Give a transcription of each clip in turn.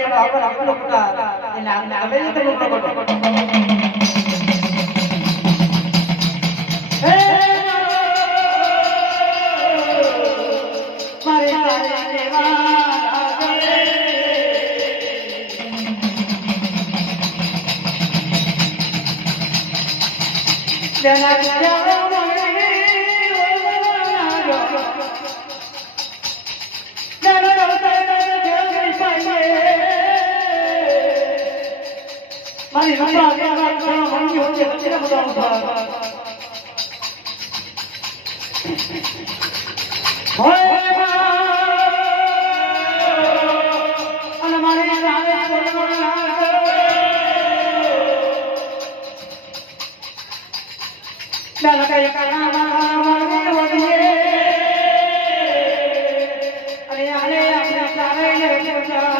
ಏನು ಅವರ ಅಪ್ಪನ ಕೂಡ ಇಲ್ಲ ಅವೆಲ್ಲ ತಗೊಂಡು Yeah, yeah, yeah. તારી નબળા દેવદાર કરો વાંગી હોતે એટલે બધા ઊભા હોયમાં અને મારી રાહે કોણ રાહ કરો દાદા કયા કયા મારા મારી વધીએ અરે અરે આપણે તારે એટલે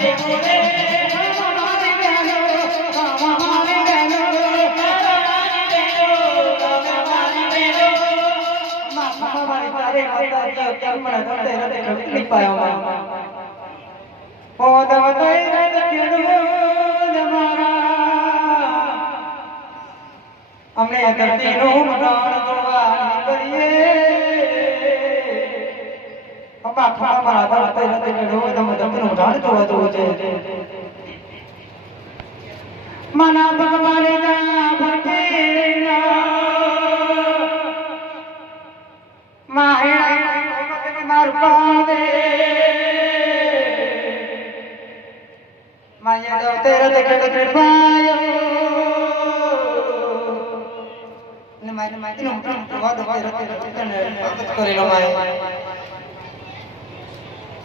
dala અમને ધરતીનું મરણ જોવાની કરીએ પપ્પા ખમા પર આધાર હતો નથી ને રોજ તમે ધરતીનું મરણ જોવા જવું છે મના ભગવાને ના ભટેલા માહે માર પાવે માયા દો તેર તે કડ કૃપાયો ને માય માય નો મોટો વાદ વાદ રતે રતે તને ભગત કરેલો માય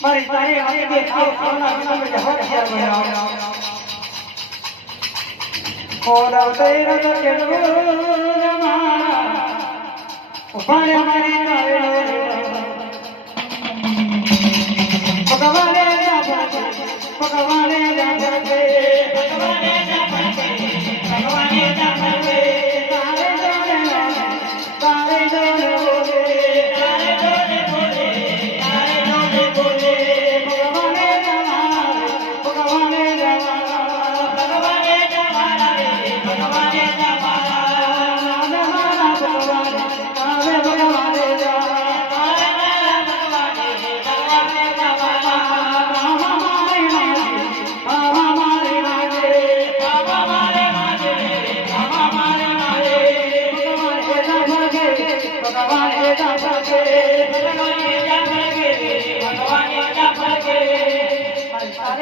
મારી તારે આપી દે ખાવ ખાવના વિના મેં હથિયાર બનાવ ખોડાવ તૈર તો કેવું જમાના ઉભારે મારી